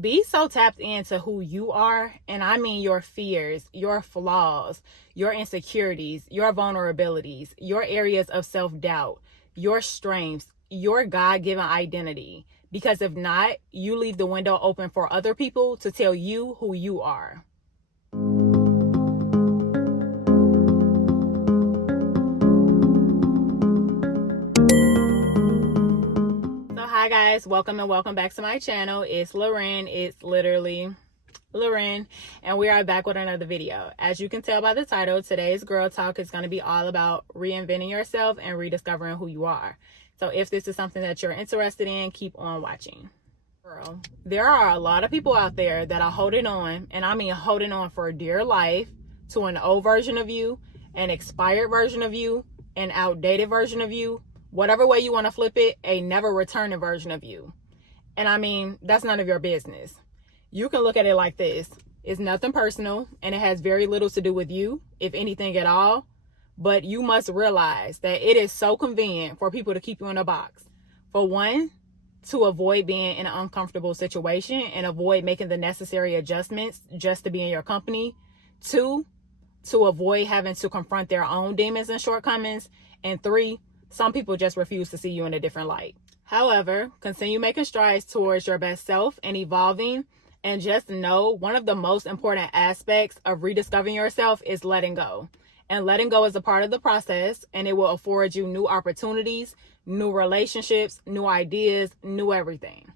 Be so tapped into who you are, and I mean your fears, your flaws, your insecurities, your vulnerabilities, your areas of self-doubt, your strengths, your God-given identity. Because if not, you leave the window open for other people to tell you who you are. Hi guys, welcome back to my channel. It's LOREN. It's literally LOREN, and we are back with another video. As you can tell by the title, today's girl talk is going to be all about reinventing yourself and rediscovering who you are. So if this is something that you're interested in, keep on watching. Girl, there are a lot of people out there that are holding on, and I mean holding on for dear life, to an old version of you, an expired version of you, an outdated version of you, whatever way you want to flip it, a never returning version of you. And I mean, that's none of your business. You can look at it like this. It's nothing personal, and it has very little to do with you, if anything at all. But you must realize that it is so convenient for people to keep you in a box. For one, to avoid being in an uncomfortable situation and avoid making the necessary adjustments just to be in your company. Two, to avoid having to confront their own demons and shortcomings. And three, some people just refuse to see you in a different light. However, continue making strides towards your best self and evolving. And just know, one of the most important aspects of rediscovering yourself is letting go. And letting go is a part of the process, and it will afford you new opportunities, new relationships, new ideas, new everything.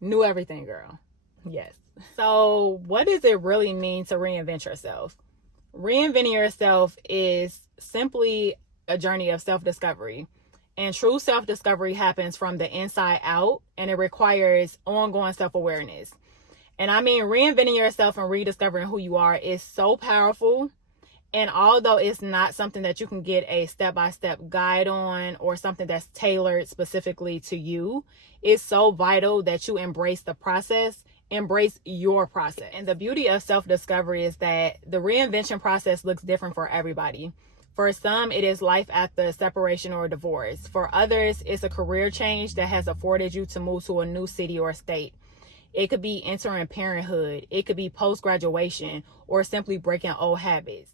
New everything, girl. Yes. So what does it really mean to reinvent yourself? Reinventing yourself is simply a journey of self-discovery, and true self-discovery happens from the inside out, and it requires ongoing self-awareness. And I mean, reinventing yourself and rediscovering who you are is so powerful. And although it's not something that you can get a step-by-step guide on or something that's tailored specifically to you, it's so vital that you embrace the process, embrace your process. And the beauty of self-discovery is that the reinvention process looks different for everybody. For some, it is life after separation or divorce. For others, it's a career change that has afforded you to move to a new city or state. It could be entering parenthood. It could be post-graduation, or simply breaking old habits.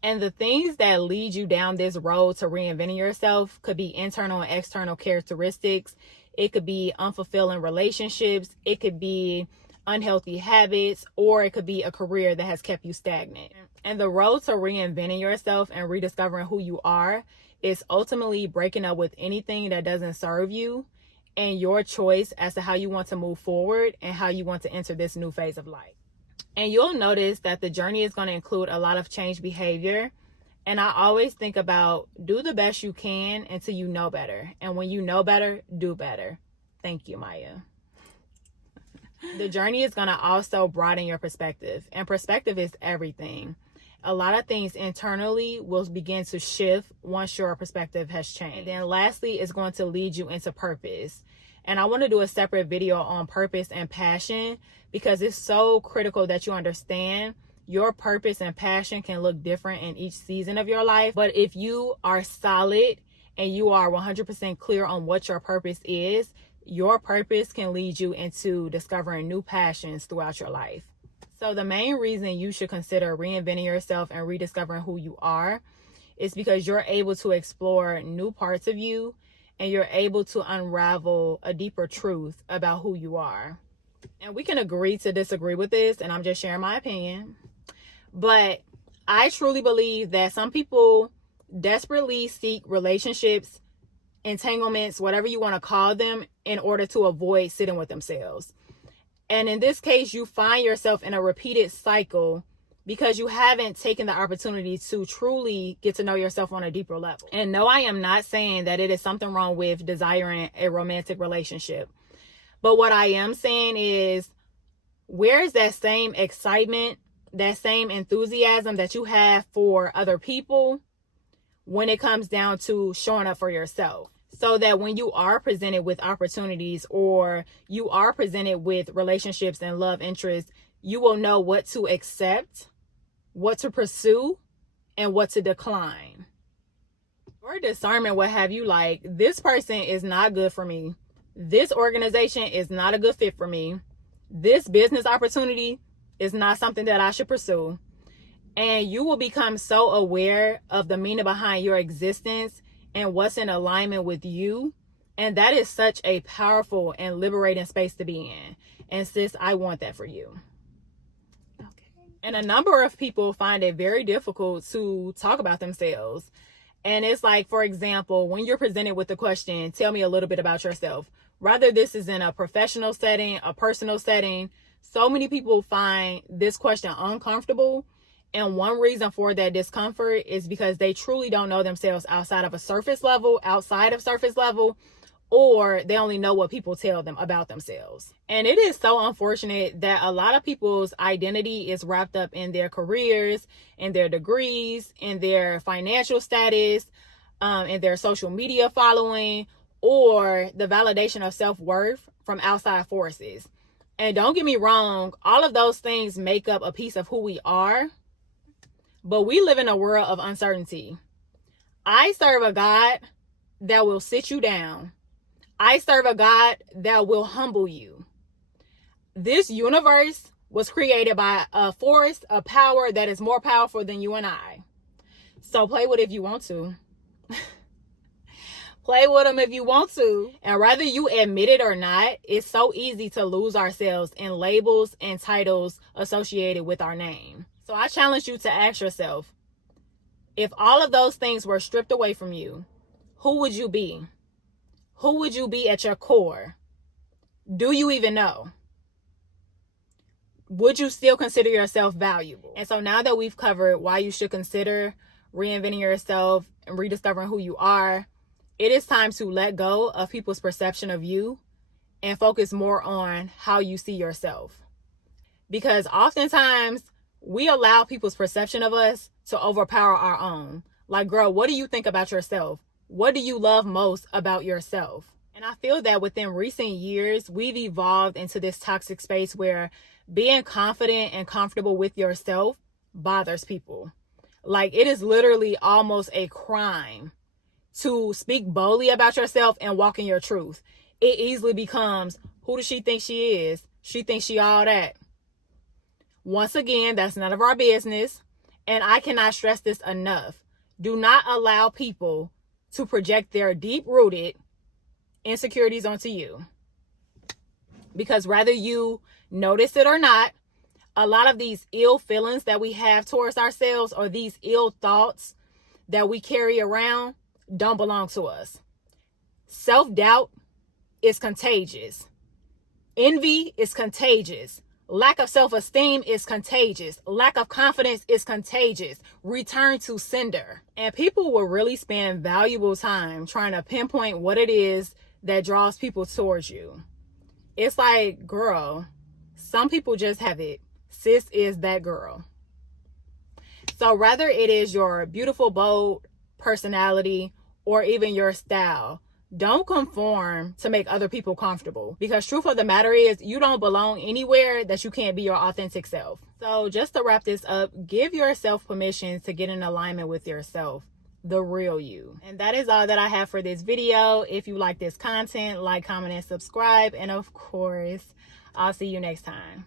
And the things that lead you down this road to reinventing yourself could be internal and external characteristics. It could be unfulfilling relationships. It could be unhealthy habits, or it could be a career that has kept you stagnant. And the road to reinventing yourself and rediscovering who you are is ultimately breaking up with anything that doesn't serve you, and your choice as to how you want to move forward and how you want to enter this new phase of life. And you'll notice that the journey is going to include a lot of change behavior. And I always think about, do the best you can until you know better. And when you know better, do better. Thank you, Maya. The journey is going to also broaden your perspective, and perspective is everything. A lot of things internally will begin to shift once your perspective has changed. And then lastly, it's going to lead you into purpose. And I want to do a separate video on purpose and passion, because it's so critical that you understand your purpose and passion can look different in each season of your life. But if you are solid and you are 100% clear on what your purpose is, your purpose can lead you into discovering new passions throughout your life. So the main reason you should consider reinventing yourself and rediscovering who you are is because you're able to explore new parts of you, and you're able to unravel a deeper truth about who you are. And we can agree to disagree with this, and I'm just sharing my opinion. But I truly believe that some people desperately seek relationships, entanglements, whatever you want to call them, in order to avoid sitting with themselves. And in this case, you find yourself in a repeated cycle because you haven't taken the opportunity to truly get to know yourself on a deeper level. And no, I am not saying that it is something wrong with desiring a romantic relationship. But what I am saying is, where is that same excitement, that same enthusiasm that you have for other people when it comes down to showing up for yourself? So that when you are presented with opportunities, or you are presented with relationships and love interests, you will know what to accept, what to pursue, and what to decline. Your discernment will have you like, this person is not good for me. This organization is not a good fit for me. This business opportunity is not something that I should pursue. And you will become so aware of the meaning behind your existence and what's in alignment with you. And that is such a powerful and liberating space to be in. And sis, I want that for you. And a number of people find it very difficult to talk about themselves. And it's like, for example, when you're presented with the question, tell me a little bit about yourself. Whether this is in a professional setting, a personal setting, so many people find this question uncomfortable. And one reason for that discomfort is because they truly don't know themselves outside of surface level, or they only know what people tell them about themselves. And it is so unfortunate that a lot of people's identity is wrapped up in their careers, in their degrees, in their financial status, in their social media following, or the validation of self-worth from outside forces. And don't get me wrong, all of those things make up a piece of who we are, but we live in a world of uncertainty. I serve a God that will sit you down. I serve a God that will humble you. This universe was created by a force, a power that is more powerful than you and I. So play with it if you want to. Play with them if you want to. And whether you admit it or not, it's so easy to lose ourselves in labels and titles associated with our name. So I challenge you to ask yourself, if all of those things were stripped away from you, who would you be? Who would you be at your core? Do you even know? Would you still consider yourself valuable? And so now that we've covered why you should consider reinventing yourself and rediscovering who you are, it is time to let go of people's perception of you and focus more on how you see yourself. Because oftentimes we allow people's perception of us to overpower our own. Like, girl, what do you think about yourself? What do you love most about yourself? And I feel that within recent years, we've evolved into this toxic space where being confident and comfortable with yourself bothers people. Like, it is literally almost a crime to speak boldly about yourself and walk in your truth. It easily becomes, who does she think she is? She thinks she all that. Once again, that's none of our business. And I cannot stress this enough. Do not allow people to project their deep-rooted insecurities onto you. Because whether you notice it or not, a lot of these ill feelings that we have towards ourselves, or these ill thoughts that we carry around, don't belong to us. Self-doubt is contagious. Envy is contagious. Lack of self-esteem is contagious. Lack of confidence is contagious. Return to sender. And people will really spend valuable time trying to pinpoint what it is that draws people towards you. It's like, girl, some people just have it. Sis is that girl. So whether it is your beautiful, bold personality or even your style, don't conform to make other people comfortable, because truth of the matter is you don't belong anywhere that you can't be your authentic self. So just to wrap this up, give yourself permission to get in alignment with yourself, the real you. And that is all that I have for this video. If you like this content, like, comment, and subscribe. And of course, I'll see you next time.